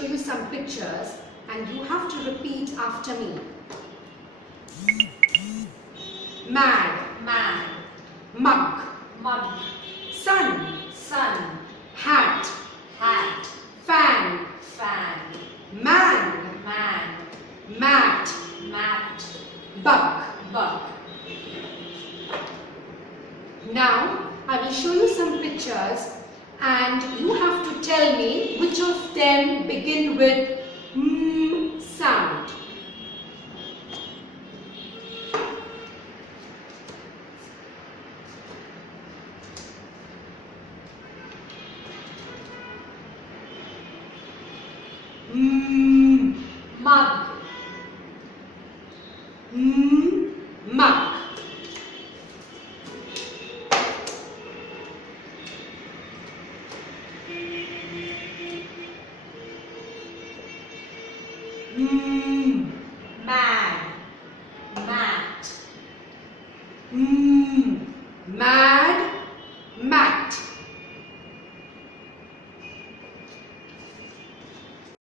show you some pictures and you have to repeat after me. Mad, mad, mug, mug, sun, sun, hat, hat, fan, fan, man, man, mat, mat, bug. bug. Now I will show you some pictures and you have to tell me which of them begin with sound. Mug, Mug. mad, mat, Mad.